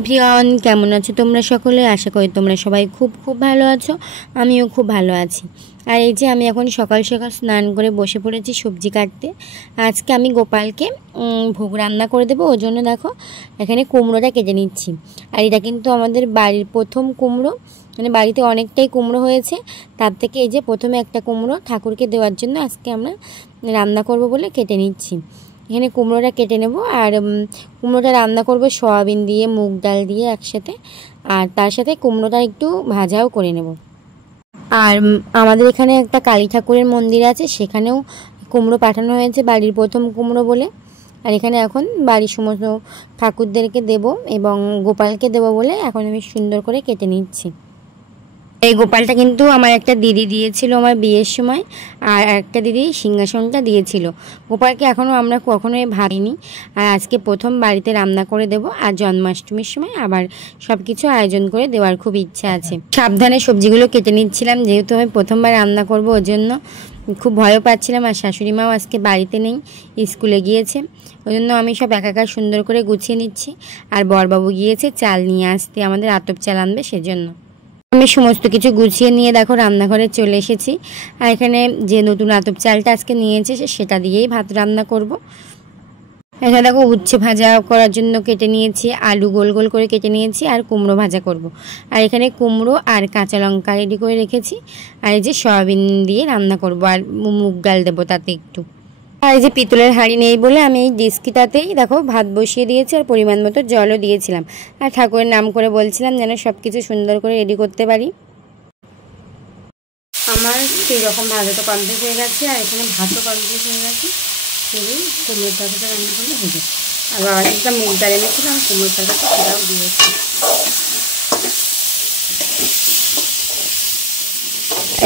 Everyone, কেমন আছো তোমরা সকলে? আশা করি তোমরা সবাই খুব খুব ভালো আছো। আমিও খুব ভালো আছি। আর এই যে আমি এখন সকাল সকাল স্নান করে বসে পড়েছি সবজি কাটতে। আজকে আমি গোপালকে ভোগ রান্না করে দেবো, ওই জন্য দেখো এখানে কুমড়োটা কেটে নিচ্ছি। আর এটা কিন্তু আমাদের বাড়ির প্রথম কুমড়ো, মানে বাড়িতে অনেকটাই কুমড়ো হয়েছে, তার থেকে এই যে প্রথমে একটা কুমড়ো ঠাকুরকে দেওয়ার জন্য আজকে আমরা রান্না করব বলে কেটে নিচ্ছি। এখানে কুমড়োটা কেটে নেব আর কুমড়োটা রান্না করব সয়াবিন দিয়ে, মুগ ডাল দিয়ে একসাথে, আর তার সাথে কুমড়োটা একটু ভাজাও করে নেব। আর আমাদের এখানে একটা কালী ঠাকুরের মন্দির আছে, সেখানেও কুমড়ো পাঠানো হয়েছে বাড়ির প্রথম কুমড়ো বলে। আর এখানে এখন বাড়ির সমস্ত ঠাকুরদেরকে দেব এবং গোপালকে দেব বলে এখন আমি সুন্দর করে কেটে নিচ্ছি। এই গোপালটা কিন্তু আমার একটা দিদি দিয়েছিল আমার বিয়ের সময়, আর একটা দিদি সিংহাসনটা দিয়েছিল। গোপালকে এখনও আমরা কখনোই ভাবিনি, আর আজকে প্রথম বাড়িতে রান্না করে দেব। আর জন্মাষ্টমীর সময় আবার সব কিছু আয়োজন করে দেওয়ার খুব ইচ্ছা আছে। সাবধানে সবজিগুলো কেটে নিচ্ছিলাম, যেহেতু আমি প্রথমবার রান্না করব, ওই জন্য খুব ভয়ও পাচ্ছিলাম। আর শাশুড়ি মাও আজকে বাড়িতে নেই, স্কুলে গিয়েছে, ওই জন্য আমি সব একাকার সুন্দর করে গুছিয়ে নিচ্ছি। আর বরবাবু গিয়েছে চাল নিয়ে আসতে, আমাদের আতপ চাল আনবে, সেজন্য আমি সমস্ত কিছু গুছিয়ে নিয়ে দেখো রান্নাঘরে চলে এসেছি। আর এখানে যে নতুন আতপ চালটা আজকে নিয়েছে সেটা দিয়েই ভাত রান্না করব। এখানে দেখো উচ্ছে ভাজা করার জন্য কেটে নিয়েছি, আলু গোল গোল করে কেটে নিয়েছি, আর কুমড়ো ভাজা করব। আর এখানে কুমড়ো আর কাঁচা লঙ্কা রেডি করে রেখেছি। আর এই যে সয়াবিন দিয়ে রান্না করব, আর মুগ ডাল দেবো তাতে একটু। আর এই যে পিতলের হাঁড়ি নেই বলে আমি এই ডিস্কিটাতেই দেখো ভাত বসিয়ে দিয়েছি, আর পরিমাণ মতো জলও দিয়েছিলাম। আর ঠাকুরের নাম করে বলছিলাম যেন সব কিছু সুন্দর করে রেডি করতে পারি। আমার সেই রকম ভাজা তো কমপ্লিট হয়ে গেছে, আর এখানে ভাতও কমপ্লিট হয়ে গেছে। শুধু কুমড়োর তরকারিটা রান্না করলে হয়ে যাবে। আর বাবা একটা মুগ ডাল এনেছিলাম, কুমড়োর তরকারিটা সেটাও দিয়েছি।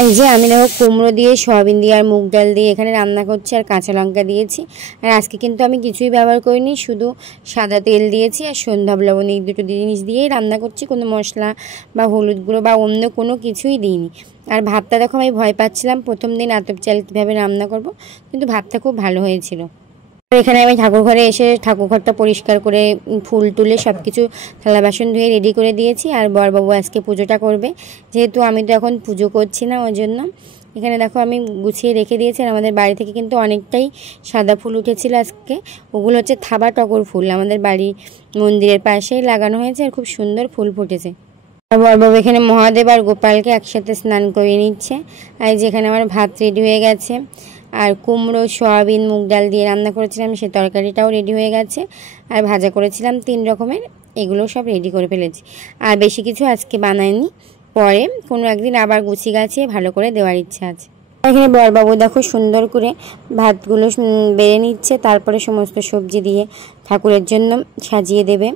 এই যে আমি দেখো কুমড়ো দিয়ে, সয়াবিন দিয়ে, আর মুগ ডাল দিয়ে এখানে রান্না করছি, আর কাঁচা লঙ্কা দিয়েছি। আর আজকে কিন্তু আমি কিছুই ব্যবহার করিনি, শুধু সাদা তেল দিয়েছি আর সন্ধ্যা লবণ, এই দুটো জিনিস দিয়েই রান্না করছি। কোনো মশলা বা হলুদ গুঁড়ো বা অন্য কোনো কিছুই দিইনি। আর ভাতটা দেখো আমি ভয় পাচ্ছিলাম প্রথম দিন আতপ চাল কীভাবে রান্না করব, কিন্তু ভাতটা খুব ভালো হয়েছিল। এখানে আমি ঠাকুর ঘরে এসে ঠাকুর ঘরটা পরিষ্কার করে ফুল তুলে সব কিছু থালা বাসন ধুয়ে রেডি করে দিয়েছি। আর বরবাবু আজকে পুজোটা করবে, যেহেতু আমি তো এখন পুজো করছি না, ওই জন্য এখানে দেখো আমি গুছিয়ে রেখে দিয়েছি। আর আমাদের বাড়ি থেকে কিন্তু অনেকটাই সাদা ফুল উঠেছিল আজকে, ওগুলো হচ্ছে থাবা টগর ফুল, আমাদের বাড়ি মন্দিরের পাশেই লাগানো হয়েছে, আর খুব সুন্দর ফুল ফুটেছে। আর বরবাবু এখানে মহাদেব আর গোপালকে একসাথে স্নান করিয়ে নিচ্ছে। আর যেখানে আমার ভাত রেডি হয়ে গেছে, আর কুমড়ো, সয়াবিন, মুগ ডাল দিয়ে রান্না করেছিলাম, সে তরকারিটাও রেডি হয়ে গেছে। আর ভাজা করেছিলাম 3 রকমের, এগুলো সব রেডি করে ফেলেছি। আর বেশি কিছু আজকে বানাইনি, পরে কোনো একদিন আবার গুছিয়ে গাছিয়ে ভালো করে দেওয়ার ইচ্ছা আছে। এখানে বরবাবু দেখো সুন্দর করে ভাতগুলো বেড়ে নিচ্ছে, তারপরে সমস্ত সবজি দিয়ে ঠাকুরের জন্য সাজিয়ে দেবে।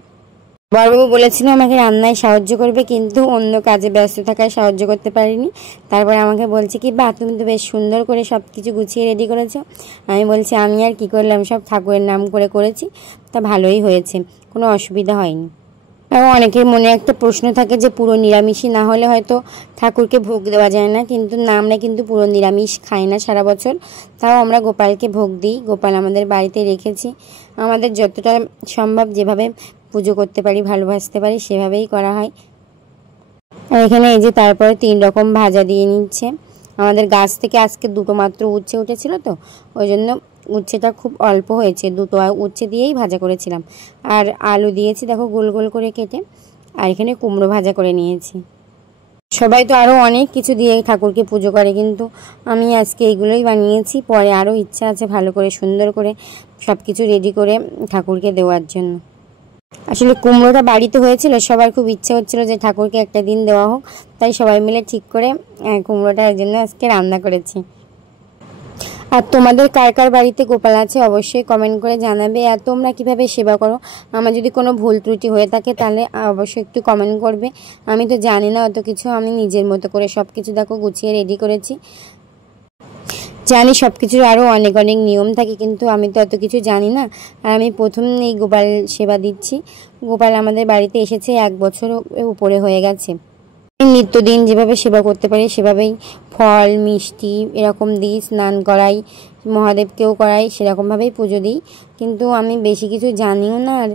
বরবাবু বলেছিল আমাকে রান্নায় সাহায্য করবে, কিন্তু অন্য কাজে ব্যস্ত থাকায় সাহায্য করতে পারিনি। তারপরে আমাকে বলছে কি, বা তুমি তো বেশ সুন্দর করে সব কিছু গুছিয়ে রেডি করেছো। আমি বলছি আমি আর কি করলাম, সব ঠাকুরের নাম করে করেছি, তা ভালোই হয়েছে, কোনো অসুবিধা হয়নি। এবং অনেকের মনে একটা প্রশ্ন থাকে যে পুরো নিরামিষই না হলে হয়তো ঠাকুরকে ভোগ দেওয়া যায় না, কিন্তু না, আমরা কিন্তু পুরো নিরামিষ খাই না সারা বছর, তাও আমরা গোপালকে ভোগ দিই। গোপাল আমাদের বাড়িতে রেখেছি, আমাদের যতটা সম্ভব যেভাবে পুজো করতে পারি, ভালোবাসতে পারি, সেভাবেই করা হয়। আর এখানে এই যে তারপরে 3 রকম ভাজা দিয়ে নিচ্ছে। আমাদের গাছ থেকে আজকে 2টো মাত্র উচ্ছে উঠেছিল, তো ওই জন্য উচ্ছেটা খুব অল্প হয়েছে, 2টো উচ্ছে দিয়েই ভাজা করেছিলাম। আর আলু দিয়েছি দেখো গোল গোল করে কেটে, আর এখানে কুমড়ো ভাজা করে নিয়েছি। সবাই তো আরও অনেক কিছু দিয়ে ঠাকুরকে পুজো করে, কিন্তু আমি আজকে এইগুলোই বানিয়েছি। পরে আরও ইচ্ছা আছে ভালো করে সুন্দর করে সব কিছু রেডি করে ঠাকুরকে দেওয়ার জন্য। আসলে কুমড়োটা বাড়িতে হয়েছিল, সবার খুব ইচ্ছে হচ্ছিল যে ঠাকুরকে একটা দিন দেওয়া হোক, তাই সবাই মিলে ঠিক করে কুমড়োটা এর জন্য আজকে রান্না করেছি। আর তোমাদের কার কার বাড়িতে গোপাল আছে অবশ্যই কমেন্ট করে জানাবে। আর তোমরা কীভাবে সেবা করো, আমার যদি কোনো ভুল ত্রুটি হয়ে থাকে তাহলে অবশ্যই একটু কমেন্ট করবে। আমি তো জানি না অত কিছু, আমি নিজের মতো করে সব কিছু দেখো গুছিয়ে রেডি করেছি। জানি সব কিছুর আরও অনেক অনেক নিয়ম থাকে, কিন্তু আমি তো অত কিছু জানি না। আর আমি প্রথম এই গোপাল সেবা দিচ্ছি। গোপাল আমাদের বাড়িতে এসেছে 1 বছর উপরে হয়ে গেছে। নিত্যদিন যেভাবে সেবা করতে পারি সেভাবেই ফল মিষ্টি এরকম দিই, স্নান করাই, মহাদেবকেও করাই, সেরকমভাবেই পুজো দিই। কিন্তু আমি বেশি কিছু জানিও না, আর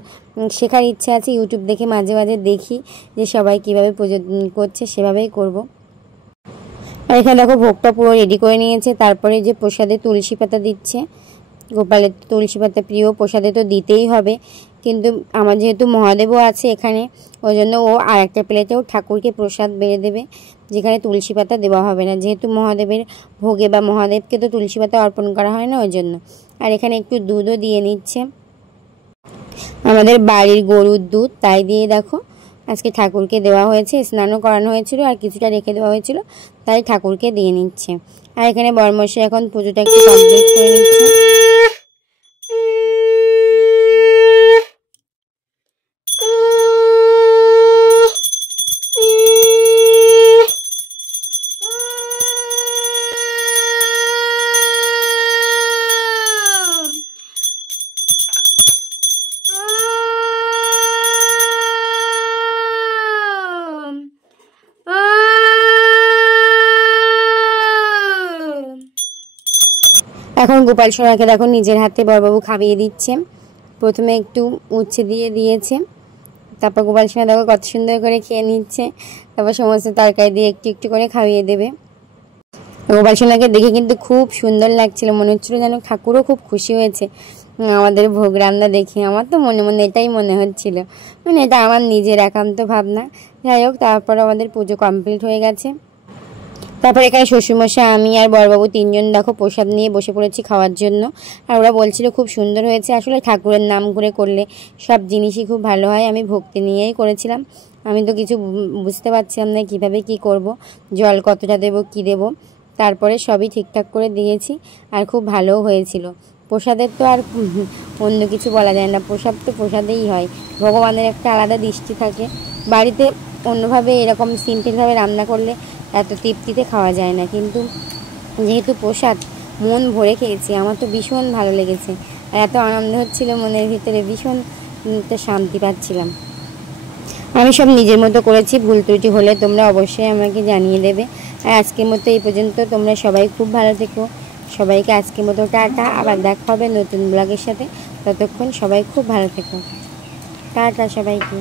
শেখার ইচ্ছা আছে। ইউটিউব দেখে মাঝে মাঝে দেখি যে সবাই কীভাবে পুজো করছে, সেভাবেই করব। আর এখানে দেখো ভোগটা পুরো রেডি করে নিয়েছে। তারপরে যে প্রসাদে তুলসী পাতা দিচ্ছে, গোপালের তুলসী পাতা প্রিয়, প্রসাদে তো দিতেই হবে। কিন্তু আমার যেহেতু মহাদেবও আছে এখানে, ওই জন্য ও আর একটা প্লেটেও ঠাকুরকে প্রসাদ বেড়ে দেবে, যেখানে তুলসী পাতা দেওয়া হবে না, যেহেতু মহাদেবের ভোগে বা মহাদেবকে তো তুলসী পাতা অর্পণ করা হয় না, ওই জন্য। আর এখানে একটু দুধও দিয়ে নিচ্ছে, আমাদের বাড়ির গরুর দুধ, তাই দিয়ে দেখো আজকে ঠাকুরকে দেওয়া হয়েছে। স্নানও করানো হয়েছিল আর কিছুটা রেখে দেওয়া হয়েছিল, তাই ঠাকুরকে দিয়ে নিচ্ছে। আর এখানে বরমশাই এখন পুজোটা একটু কমপ্লিট করে নিচ্ছে। এখন গোপাল সোনাকে দেখো নিজের হাতে বড়বাবু খাইয়ে দিচ্ছে। প্রথমে একটু উচ্ছে দিয়ে দিয়েছে, তারপর গোপাল সোনা দেখো কত সুন্দর করে খেয়ে নিচ্ছে। তারপর সমস্ত তরকারি দিয়ে একটু একটু করে খাইয়ে দেবে। গোপাল সোনাকে দেখে কিন্তু খুব সুন্দর লাগছিল, মনে হচ্ছিল যেন ঠাকুরও খুব খুশি হয়েছে আমাদের ভোগ রান্না দেখে। আমার তো মনে মনে এটাই মনে হচ্ছিল, মানে এটা আমার নিজের একান্ত ভাবনা। যাই হোক, তারপর আমাদের পুজো কমপ্লিট হয়ে গেছে। তারপর এখানে শ্বশুরমশাই, আমি আর বড়বাবু তিনজন দেখো প্রসাদ নিয়ে বসে পড়েছি খাওয়ার জন্য। আর ওরা বলছিল খুব সুন্দর হয়েছে। আসলে ঠাকুরের নাম করে করলে সব জিনিসই খুব ভালো হয়। আমি ভক্তি নিয়েই করেছিলাম, আমি তো কিছু বুঝতে পারছিলাম না কীভাবে কি করব, জল কতটা দেব, কি দেব। তারপরে সবই ঠিকঠাক করে দিয়েছি, আর খুব ভালোও হয়েছিল। প্রসাদের তো আর অন্য কিছু বলা যায় না, প্রসাদ তো প্রসাদেই হয়, ভগবানের একটা আলাদা দৃষ্টি থাকে। বাড়িতে অন্যভাবে এরকম সিম্পলভাবে রান্না করলে এত তৃপ্তিতে খাওয়া যায় না, কিন্তু যেহেতু প্রসাদ মন ভরে খেয়েছি, আমার তো ভীষণ ভালো লেগেছে। আর এত আনন্দ হচ্ছিল মনের ভিতরে, ভীষণ শান্তি পাচ্ছিলাম। আমি সব নিজের মতো করেছি, ভুল ত্রুটি হলে তোমরা অবশ্যই আমাকে জানিয়ে দেবে। আর আজকের মতো এই পর্যন্ত, তোমরা সবাই খুব ভালো থেকো। সবাইকে আজকের মতো টাটা, আবার দেখা হবে নতুন ব্লগের সাথে। ততক্ষণ সবাই খুব ভালো থেকো, টাটা সবাইকে।